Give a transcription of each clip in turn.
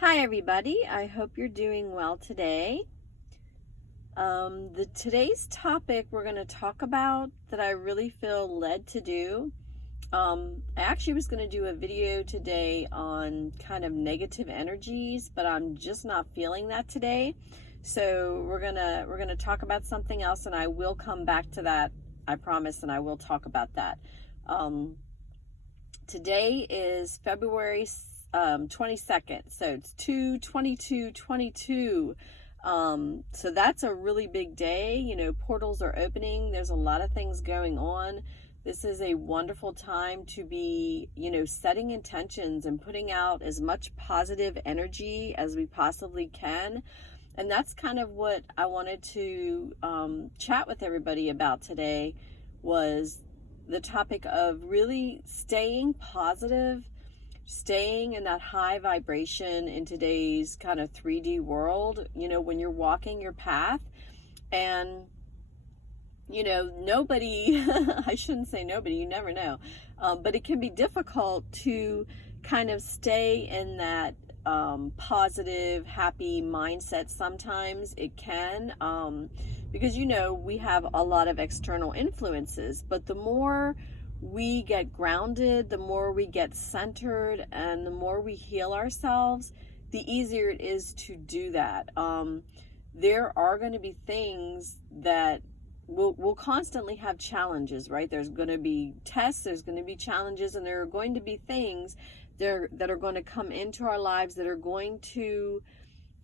Hi everybody, I hope you're doing well today. Today's topic we're going to talk about that I really feel led to do. I actually was going to do a video today on kind of negative energies, but I'm just not feeling that today. So we're gonna talk about something else, and I will come back to that, I promise, and I will talk about that. Um, Today is February 22nd, so it's 2/22/22. So that's a really big day. Portals are opening. There's a lot of things going on. This is a wonderful time to be, setting intentions and putting out as much positive energy as we possibly can. And that's kind of what I wanted to chat with everybody about today, was the topic of really staying positive, staying in that high vibration in today's kind of 3D world, when you're walking your path. And, nobody, I shouldn't say nobody, you never know, but it can be difficult to kind of stay in that positive, happy mindset. Sometimes it can, because we have a lot of external influences, but the more we get grounded, the more we get centered, and the more we heal ourselves, the easier it is to do that. There are going to be things that we'll constantly have challenges, right? There's going to be tests, there's going to be challenges, and there are going to be things that are going to come into our lives that are going to,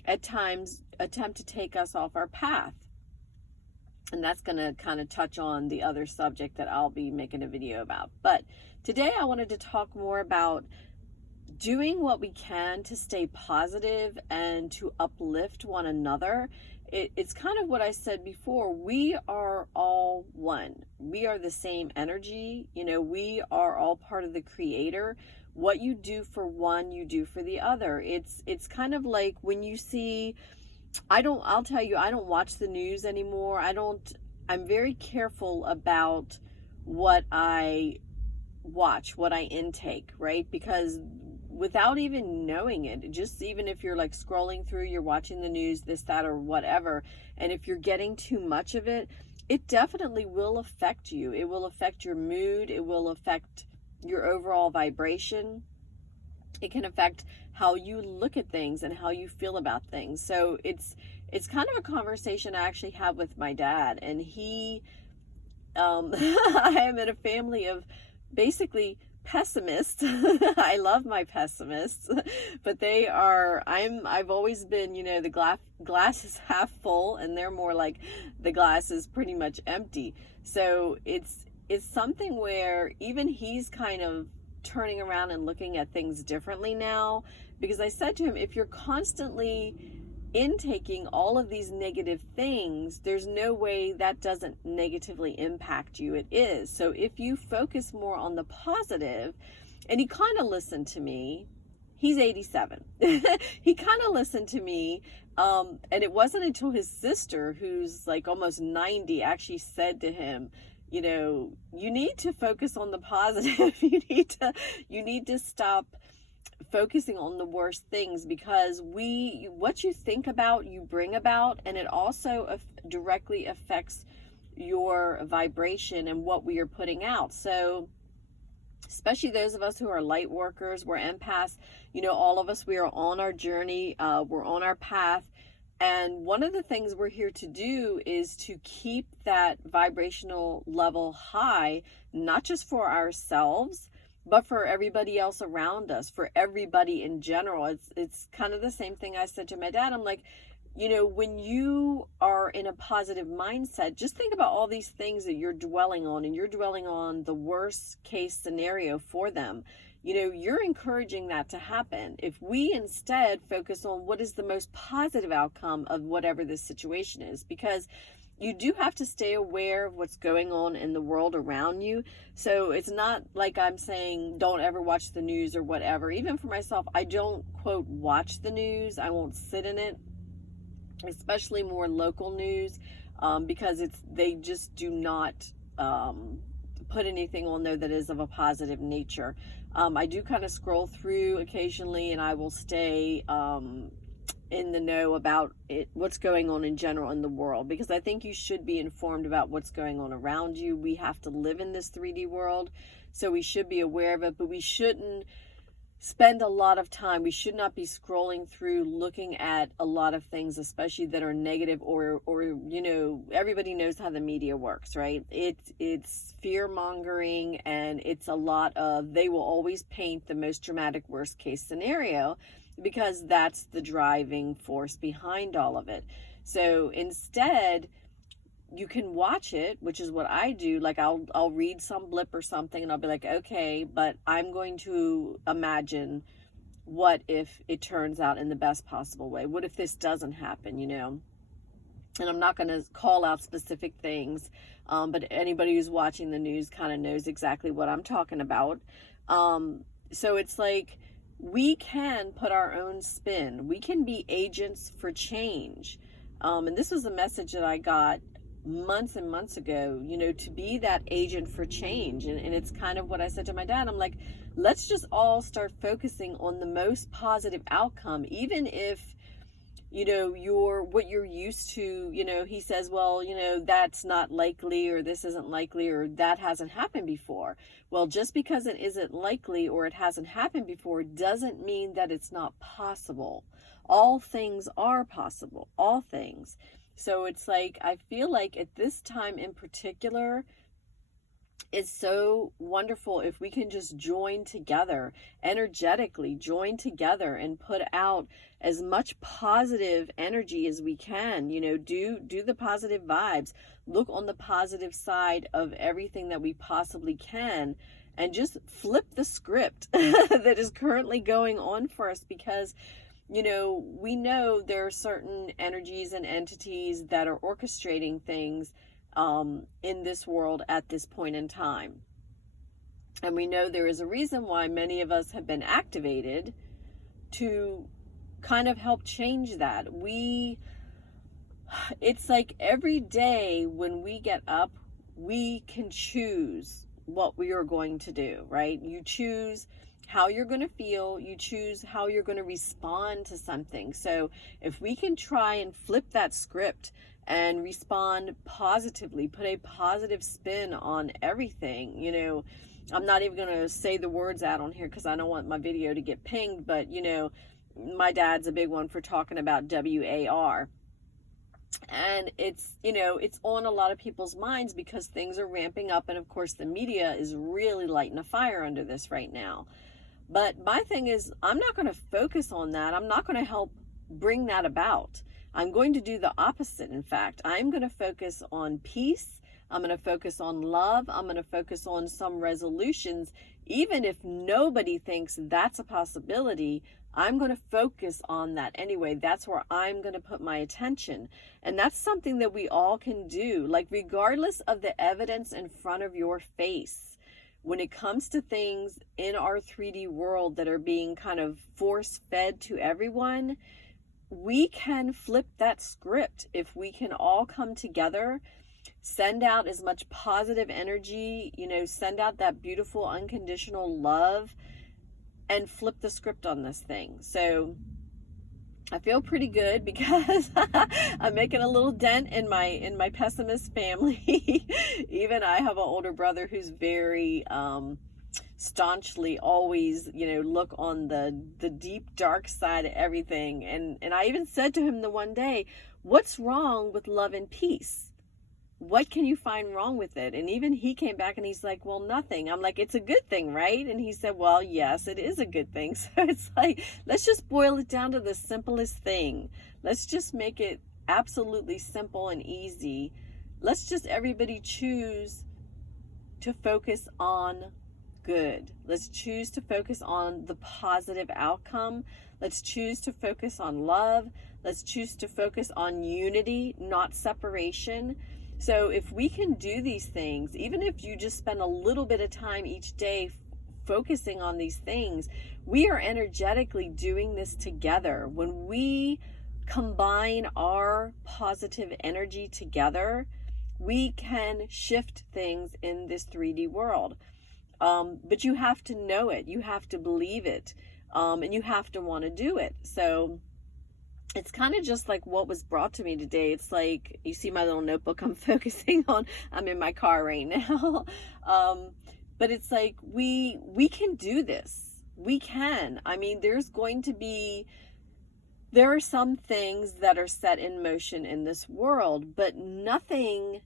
at times, attempt to take us off our path. And that's going to kind of touch on the other subject that I'll be making a video about. But today I wanted to talk more about doing what we can to stay positive and to uplift one another. It's kind of what I said before. We are all one. We are the same energy. We are all part of the Creator. What you do for one, you do for the other. It's kind of like when you see, I'll tell you, I don't watch the news anymore. I'm very careful about what I watch, what I intake, right? Because without even knowing it, just even if you're like scrolling through, you're watching the news, this, that, or whatever, and if you're getting too much of it, it definitely will affect you. It will affect your mood. It will affect your overall vibration. It can affect how you look at things and how you feel about things. So it's kind of a conversation I actually have with my dad, and he I am in a family of basically pessimists. I love my pessimists, but I've always been, the glass is half full, and they're more like the glass is pretty much empty. So it's something where even he's kind of turning around and looking at things differently now, because I said to him, if you're constantly intaking all of these negative things, there's no way that doesn't negatively impact you. It is. So if you focus more on the positive, and he kind of listened to me. He's 87. He kind of listened to me. And it wasn't until his sister, who's like almost 90, actually said to him, you need to focus on the positive. You need to stop focusing on the worst things, because what you think about, you bring about, and it also directly affects your vibration and what we are putting out. So especially those of us who are light workers, we're empaths, all of us, we are on our journey, we're on our path. And one of the things we're here to do is to keep that vibrational level high, not just for ourselves, but for everybody else around us, for everybody in general. It's kind of the same thing I said to my dad. I'm like, when you are in a positive mindset, just think about all these things that you're dwelling on, and you're dwelling on the worst case scenario for them. You're encouraging that to happen. If we instead focus on what is the most positive outcome of whatever this situation is, because you do have to stay aware of what's going on in the world around you. So it's not like I'm saying don't ever watch the news or whatever. Even for myself, I don't, quote, watch the news. I won't sit in it, especially more local news, because they just do not put anything on there that is of a positive nature. I do kind of scroll through occasionally, and I will stay in the know about it, what's going on in general in the world, because I think you should be informed about what's going on around you. We have to live in this 3D world, so we should be aware of it, but we shouldn't spend a lot of time. We should not be scrolling through looking at a lot of things, especially that are negative, or you know, everybody knows how the media works, right? It's fear mongering, and it's a lot of, they will always paint the most dramatic worst case scenario, because that's the driving force behind all of it. So instead, you can watch it, which is what I do. Like I'll read some blip or something, and I'll be like, okay, but I'm going to imagine, what if it turns out in the best possible way? What if this doesn't happen, you know? And I'm not going to call out specific things, but anybody who's watching the news kind of knows exactly what I'm talking about. So it's like, we can put our own spin. We can be agents for change. And this was a message that I got months and months ago, you know, to be that agent for change. And it's kind of what I said to my dad. I'm like, let's just all start focusing on the most positive outcome, even if, you know, what you're used to, you know, he says, well, you know, that's not likely, or this isn't likely, or that hasn't happened before. Well, just because it isn't likely or it hasn't happened before doesn't mean that it's not possible. All things are possible, all things. So it's like, I feel like at this time in particular, it's so wonderful if we can just join together, energetically join together, and put out as much positive energy as we can. You know, do the positive vibes, look on the positive side of everything that we possibly can, and just flip the script that is currently going on for us. Because, you know, we know there are certain energies and entities that are orchestrating things in this world at this point in time. And we know there is a reason why many of us have been activated to kind of help change that. It's like every day when we get up, we can choose what we are going to do, right? You choose how you're going to feel, you choose how you're going to respond to something. So if we can try and flip that script and respond positively, put a positive spin on everything, you know, I'm not even going to say the words out on here because I don't want my video to get pinged, but, you know, my dad's a big one for talking about WAR. And it's, you know, it's on a lot of people's minds because things are ramping up. And of course, the media is really lighting a fire under this right now. But my thing is, I'm not going to focus on that. I'm not going to help bring that about. I'm going to do the opposite. In fact, I'm going to focus on peace. I'm going to focus on love. I'm going to focus on some resolutions. Even if nobody thinks that's a possibility, I'm going to focus on that anyway. That's where I'm going to put my attention. And that's something that we all can do. Like, regardless of the evidence in front of your face, when it comes to things in our 3D world that are being kind of force fed to everyone, we can flip that script if we can all come together, send out as much positive energy, you know, send out that beautiful unconditional love, and flip the script on this thing. So I feel pretty good because I'm making a little dent in my pessimist family. Even I have an older brother who's very staunchly always, you know, look on the deep dark side of everything. And I even said to him the one day, what's wrong with love and peace? What can you find wrong with it? And even he came back and he's like, well, nothing. I'm like, it's a good thing, right? And he said, well, yes, it is a good thing. So it's like, let's just boil it down to the simplest thing. Let's just make it absolutely simple and easy. Let's just everybody choose to focus on good. Let's choose to focus on the positive outcome. Let's choose to focus on love. Let's choose to focus on unity, not separation. So if we can do these things, even if you just spend a little bit of time each day focusing on these things, we are energetically doing this together. When we combine our positive energy together, we can shift things in this 3D world. But you have to know it, you have to believe it, and you have to want to do it. So it's kind of just like what was brought to me today. It's like, you see my little notebook I'm focusing on. I'm in my car right now. But it's like, we can do this. We can. I mean, there are some things that are set in motion in this world, but nothing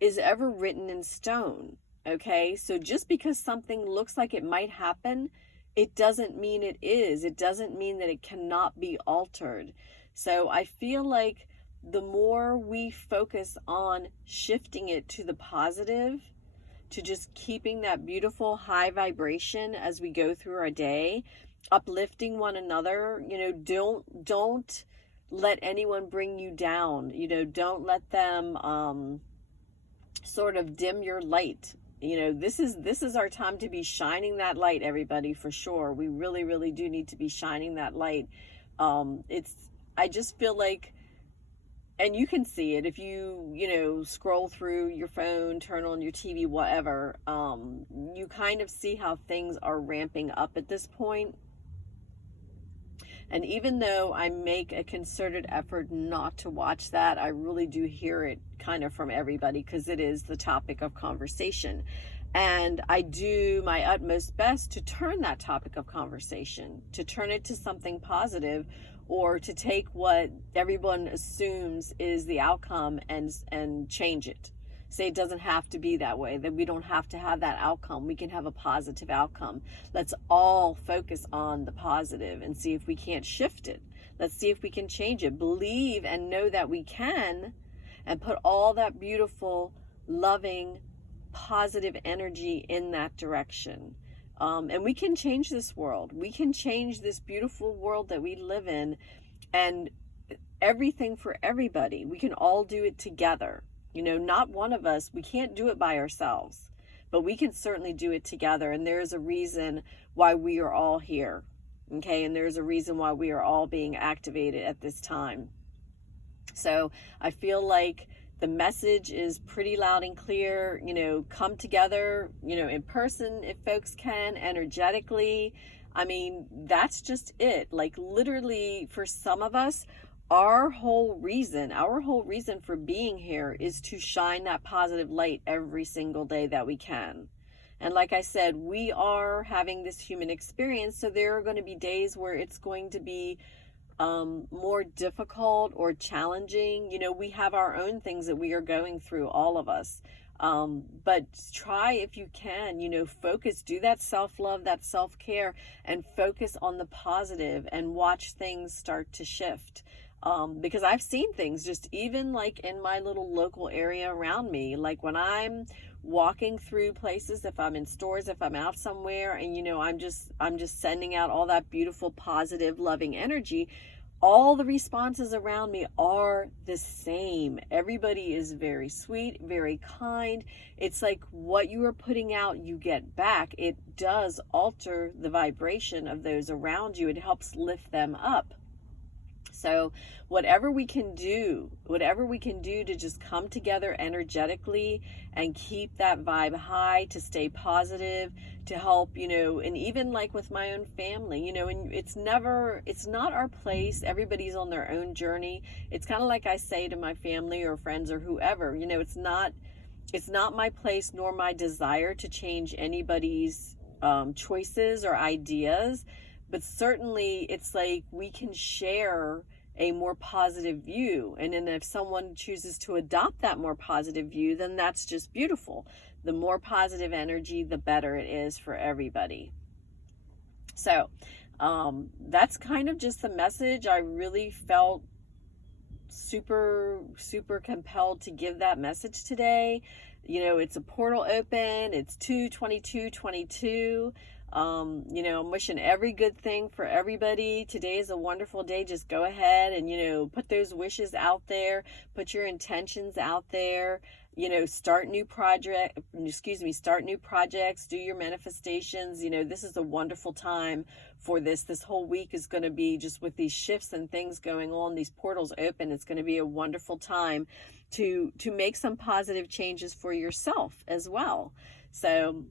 is ever written in stone. Okay. So just because something looks like it might happen, it doesn't mean it is. It doesn't mean that it cannot be altered. So I feel like the more we focus on shifting it to the positive, to just keeping that beautiful high vibration as we go through our day, uplifting one another, don't let anyone bring you down. Don't let them sort of dim your light. This is our time to be shining that light, everybody, for sure. We really, really do need to be shining that light. I just feel like, and you can see it if you scroll through your phone, turn on your TV, whatever, you kind of see how things are ramping up at this point. And even though I make a concerted effort not to watch that, I really do hear it kind of from everybody, because it is the topic of conversation. And I do my utmost best to turn that topic of conversation, to turn it to something positive, or to take what everyone assumes is the outcome and change it. Say it doesn't have to be that way, that we don't have to have that outcome. We can have a positive outcome. Let's all focus on the positive and see if we can't shift it. Let's see if we can change it. Believe and know that we can, and put all that beautiful, loving, positive energy in that direction. And we can change this world. We can change this beautiful world that we live in, and everything for everybody. We can all do it together. Not one of us, we can't do it by ourselves, but we can certainly do it together. And there's a reason why we are all here. Okay. And there's a reason why we are all being activated at this time. So I feel like the message is pretty loud and clear. Come together, in person if folks can, energetically. I mean, that's just it. Like, literally, for some of us, our whole reason for being here is to shine that positive light every single day that we can. And like I said, we are having this human experience, so there are going to be days where it's going to be more difficult or challenging. We have our own things that we are going through, all of us. But try, if you can, focus, do that self-love, that self-care, and focus on the positive and watch things start to shift. Because I've seen things just even like in my little local area around me, like when I'm walking through places, if I'm in stores, if I'm out somewhere, and I'm just sending out all that beautiful, positive, loving energy, all the responses around me are the same. Everybody is very sweet, very kind. It's like what you are putting out, you get back. It does alter the vibration of those around you. It helps lift them up. So whatever we can do to just come together energetically and keep that vibe high, to stay positive, to help, and even like with my own family, and it's not our place. Everybody's on their own journey. It's kind of like I say to my family or friends or whoever, it's not my place nor my desire to change anybody's choices or ideas. But certainly it's like we can share a more positive view. And then if someone chooses to adopt that more positive view, then that's just beautiful. The more positive energy, the better it is for everybody. So that's kind of just the message. I really felt super, super compelled to give that message today. It's a portal open. It's 2/22/22. I'm wishing every good thing for everybody. Today is a wonderful day. Just go ahead and, put those wishes out there, put your intentions out there, start new projects, do your manifestations. This is a wonderful time for this. This whole week is going to be just with these shifts and things going on, these portals open. It's going to be a wonderful time to make some positive changes for yourself as well. So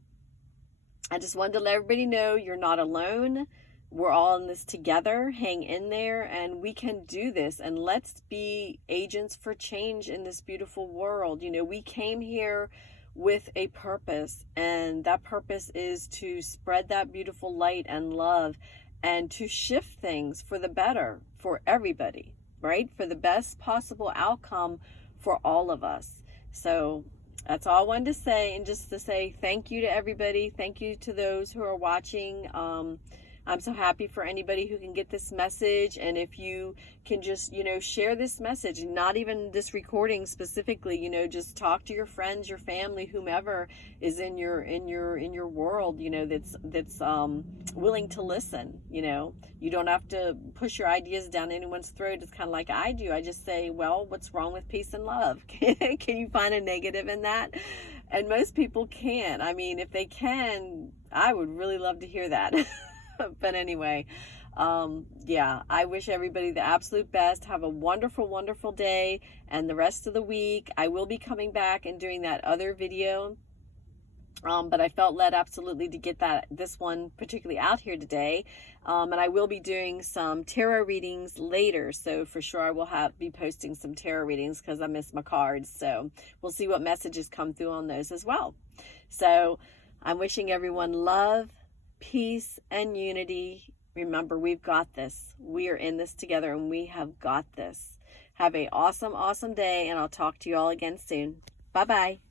I just wanted to let everybody know you're not alone. We're all in this together. Hang in there, and we can do this. And let's be agents for change in this beautiful world. You know, we came here with a purpose, and that purpose is to spread that beautiful light and love and to shift things for the better for everybody, right? For the best possible outcome for all of us. So that's all I wanted to say, and just to say thank you to everybody. Thank you to those who are watching. I'm so happy for anybody who can get this message, and if you can just, you know, share this message, not even this recording specifically, you know, just talk to your friends, your family, whomever is in your world, you know, that's willing to listen. You know, you don't have to push your ideas down anyone's throat. It's kind of like I do. I just say, well, what's wrong with peace and love? Can you find a negative in that? And most people can't. I mean, if they can, I would really love to hear that. But anyway, yeah, I wish everybody the absolute best. Have a wonderful, wonderful day and the rest of the week. I will be coming back and doing that other video. But I felt led absolutely to get this one particularly out here today. And I will be doing some tarot readings later. So for sure I will be posting some tarot readings because I miss my cards. So we'll see what messages come through on those as well. So I'm wishing everyone love, peace, and unity. Remember, we've got this. We are in this together, and we have got this. Have an awesome, awesome day, and I'll talk to you all again soon. Bye-bye.